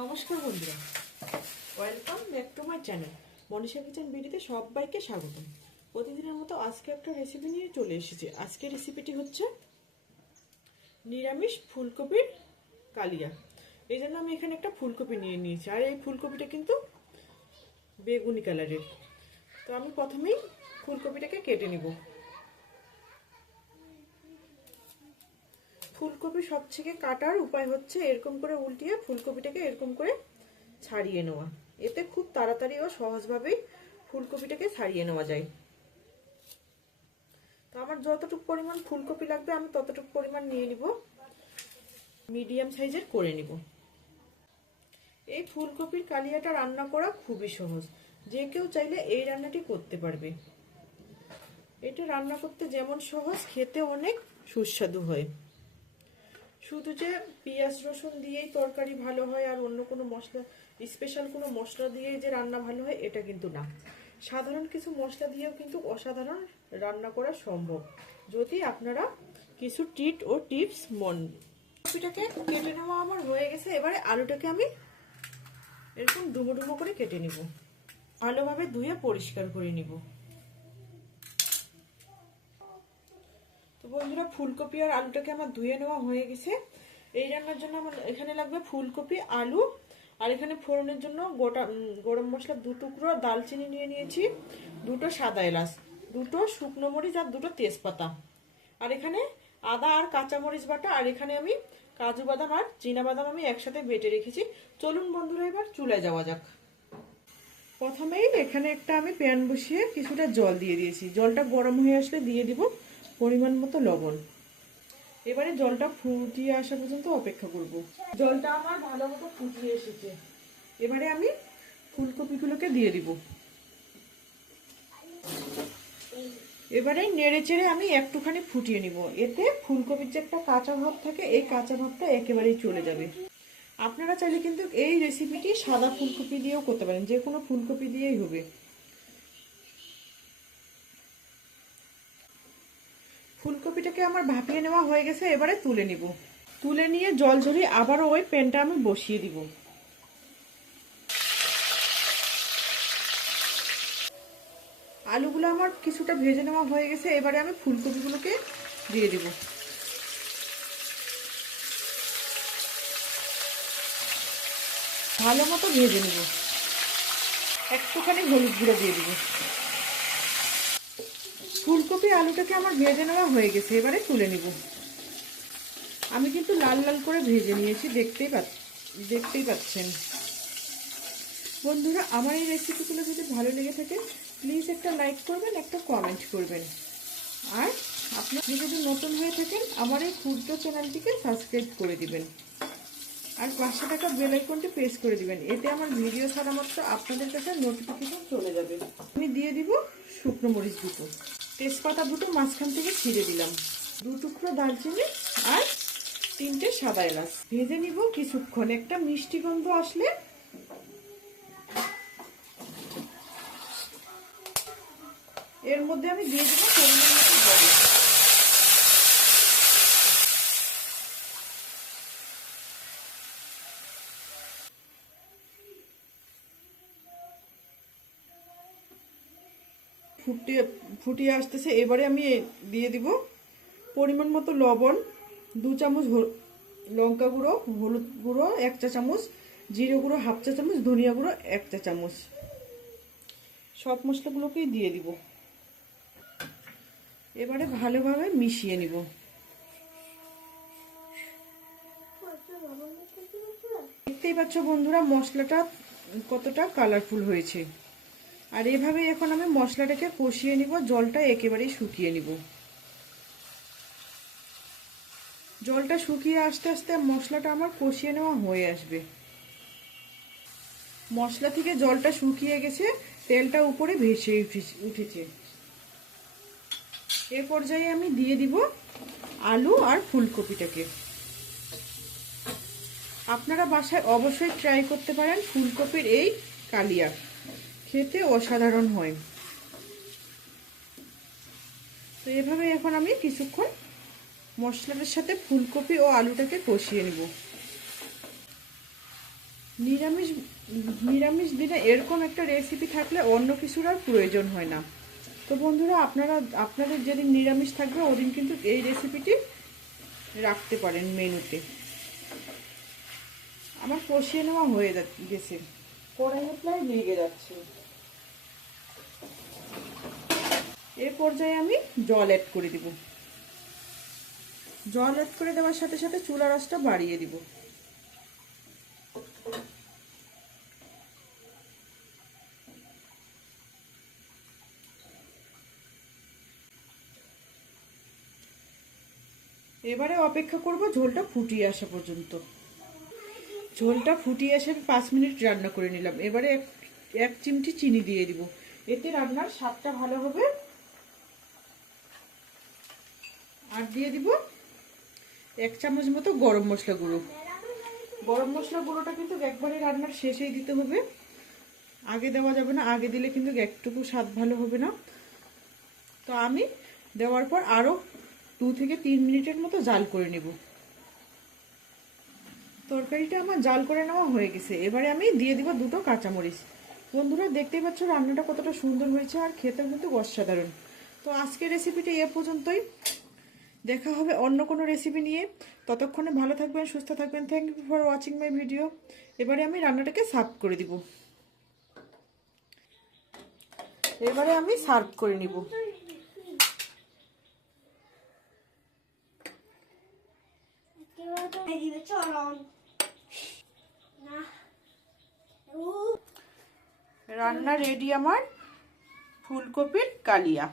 নমস্কার বন্ধুরা, welcome back to my channel Manisha kitchen বিডিতে সবাইকে স্বাগতম। প্রতিদিনের মতো আজকে একটা রেসিপি নিয়ে চলে এসেছি। আজকের রেসিপিটি হচ্ছে নিরামিষ ফুলকপির কালিয়া। এই জন্য আমি এখানে একটা ফুলকপি নিয়ে নিয়েছি, আর এই ফুলকপিটা কিন্তু বেগুনি কালারের। তো আমি প্রথমেই ফুলকপিটাকে কেটে নিব। ফুলকপি সবথেকে কাটার উপায় হচ্ছে এরকম করে উল্টিয়ে ফুলকপিটাকে এরকম করে ছাড়িয়ে নেওয়া। এতে খুব তাড়াতাড়ি ও সহজভাবেই ফুলকপিটাকে ছাড়িয়ে নেওয়া যায়। তো আমার যতটুকু পরিমাণ ফুলকপি লাগবে আমি ততটুকু পরিমাণ নিয়ে নিব, মিডিয়াম সাইজের করে নিব। এই ফুলকপির কালিয়াটা রান্না করা খুবই সহজ, যে কেউ চাইলে এই রান্নাটি করতে পারবে। এটা রান্না করতে যেমন সহজ, খেতে অনেক সুস্বাদু হয়। শুধু যে পেঁয়াজ রসুন দিয়েই তরকারি ভালো হয় আর অন্য কোনো মশলা, স্পেশাল কোনো মশলা দিয়ে যে রান্না ভালো হয় এটা কিন্তু না। সাধারণ কিছু মশলা দিয়েও কিন্তু অসাধারণ রান্না করা সম্ভব, যদি আপনারা কিছু ট্রিট ও টিপস মন। কপিটাকে কেটে নেওয়া আমার হয়ে গেছে। এবারে আলুটাকে আমি এরকম ডুমো ডুমো করে কেটে নিব, ভালোভাবে ধুয়ে পরিষ্কার করে নিব। তো বন্ধুরা, ফুলকপি আর আলুটাকে আমার ধুয়ে নেওয়া হয়ে গেছে। এই রান্নার জন্য আমার এখানে লাগবে ফুলকপি, আলু, আর এখানে ফোড়নের জন্য গোটা গরম মশলা 2 টুকরো, দালচিনি নিয়ে নিয়েছি, 2টো সাদা এলাচ, 2টো শুকনো মরিচ আর 2টো তেজপাতা, আর এখানে আদা আর কাঁচামরিচ বাটা, আর এখানে আমি কাজু বাদাম আর চীনা বাদাম আমি একসাথে বেটে রেখেছি। চলুন বন্ধুরা, এবার চুলায় যাওয়া যাক। প্রথমেই এখানে একটা আমি প্যান বসিয়ে কিছুটা জল দিয়ে দিয়েছি। জলটা গরম হয়ে আসলে দিয়ে দিব পরিমাণ মতো লবণ। এবারে জলটা ফুটিয়ে আসা পর্যন্ত অপেক্ষা করব। জলটা আমার ভালো মতো ফুটিয়ে এসেছে। এবারে আমি ফুলকপিগুলোকে দিয়ে দিব। এবারে নেড়ে চেড়ে আমি একটুখানি ফুটিয়ে নিব। এতে ফুলকপির যে একটা কাঁচা ভাব থাকে, এই কাঁচা ভাবটা একেবারেই চলে যাবে। আপনারা চাইলে কিন্তু এই রেসিপিটি সাদা ফুলকপি দিয়েও করতে পারেন, যে কোনো ফুলকপি দিয়েই হবে। ফুলকপিটাকে আমার ভাপিয়ে নেওয়া হয়ে গেছে। এবারে তুলে নিব। তুলে নিয়ে জল ঝরিয়ে আবারও ওই প্যানটা আমি বসিয়ে দিব। আলুগুলো আমার কিছুটা ভেজে নেওয়া হয়ে গেছে। এবারে আমি ফুলকপিগুলোকে দিয়ে দিব। ভালো মতো ভেজে নেব। একটুখানি হলুদ গুঁড়ো দিয়ে দিব। ফুলকপি আলুটাকে আমার ভেজে নেওয়া হয়ে গেছে। এবারে তুলে নিব। আমি কিন্তু লাল লাল করে ভেজে নিয়েছি, দেখতেই পাচ্ছেন। বন্ধুরা, আমার এই রেসিপিগুলো যদি ভালো লেগে থাকে প্লিজ একটা লাইক করবেন, একটা কমেন্ট করবেন, আর আপনি যদি নতুন হয়ে থাকেন আমার এই ক্ষুদ্র চ্যানেলটিকে সাবস্ক্রাইব করে দিবেন, আর পাশে থাকা বেল আইকনটি প্রেস করে দিবেন। এতে আমার ভিডিও ছাড়া মাত্র আপনাদের কাছে নোটিফিকেশন চলে যাবে। আমি দিয়ে দিব শুকনো মরিচ 2টো, তেজপাতা 2টো মাঝখান থেকে ছিঁড়ে দিলাম, 2 টুকরো দালচিনি আর 3টে সাদা এলাচ। ভেজে নিব কিছুক্ষণ। একটা মিষ্টি গন্ধ আসলে এর মধ্যে আমি দিয়ে দেবো পরিমাণ মতো জল। ফুটিয়ে আসতেছে। এবারে আমি দিয়ে দিব পরিমাণ মতো লবণ, 2 চামচ লঙ্কা গুঁড়ো, হলুদ গুঁড়ো 1 চা চামচ, জিরে গুঁড়ো 1/2 চা চামচ, ধনিয়া গুঁড়ো 1 চা চামচ। সব মশলাগুলোকেই দিয়ে দিব। এবারে ভালোভাবে মিশিয়ে নিব। দেখতেই পাচ্ছ বন্ধুরা মশলাটা কতটা কালারফুল হয়েছে। আর এভাবে এখন আমি মশলাটাকে কষিয়ে নিব। জলটা একেবারেই শুকিয়ে নিব। জলটা শুকিয়ে আস্তে আস্তে মশলাটা আমার কষিয়ে নেওয়া হয়ে আসবে। মশলা থেকে জলটা শুকিয়ে গেছে, তেলটা উপরে ভেসে উঠেছে। এ পর্যায়ে আমি দিয়ে দিব আলু আর ফুলকপিটাকে। আপনারা বাসায় অবশ্যই ট্রাই করতে পারেন ফুলকপির এই কালিয়া, খেতে অসাধারণ হয়। তো এভাবে এখন আমি কিছুক্ষণ মশলাটার সাথে ফুলকপি ও আলুটাকে কষিয়ে নেব। নিরামিষ নিরামিষ দিনে এরকম একটা রেসিপি থাকলে অন্য কিছুর আর প্রয়োজন হয় না। তো বন্ধুরা, আপনাদের যেদিন নিরামিষ থাকবে ওদিন কিন্তু এই রেসিপিটি রাখতে পারেন মেনুতে। আমার কষিয়ে নেওয়া হয়ে গেছে, কড়াইয়ে প্রায় লেগে যাচ্ছে। এই পর্যায়ে আমি জল অ্যাড করে দিব। জল অ্যাড করে দেওয়ার সাথে সাথে চুলা আঁচটা বাড়িয়ে দিব। এবারে অপেক্ষা করব ঝোলটা ফুটিয়ে আসা পর্যন্ত। ঝোলটা ফুটিয়ে এসে 5 মিনিট রান্না করে নিলাম। এবারে এক চিমটি চিনি দিয়ে দিব, এতে রান্নার স্বাদটা ভালো হবে। আর দিয়ে দিব 1 চামচ মতো গরম মশলা গুঁড়ো। গরম মশলা গুঁড়োটা কিন্তু একবারে রান্নার শেষেই দিতে হবে, আগে দেওয়া যাবে না। আগে দিলে কিন্তু একটুকু স্বাদ ভালো হবে না। তো আমি দেওয়ার পর আরও 2 থেকে 3 মিনিটের মতো জাল করে নেব। তরকারিটা আমার জাল করে নেওয়া হয়ে গেছে। এবারে আমি দিয়ে দিব 2টো কাঁচামরিচ। বন্ধুরা, দেখতেই পাচ্ছ রান্নাটা কতটা সুন্দর হয়েছে, আর খেতেও কিন্তু অসাধারণ। তো আজকের রেসিপিটা এ পর্যন্তই। দেখা হবে অন্য কোনো রেসিপি নিয়ে। ততক্ষণে ভালো থাকবেন, সুস্থ থাকবেন। Thank you for watching my video. এবারে আমি রান্নাটাকে সার্ভ করে দিব। এবারে আমি সার্ভ করে নিব। রান্না রেডি আমার ফুলকপির কালিয়া।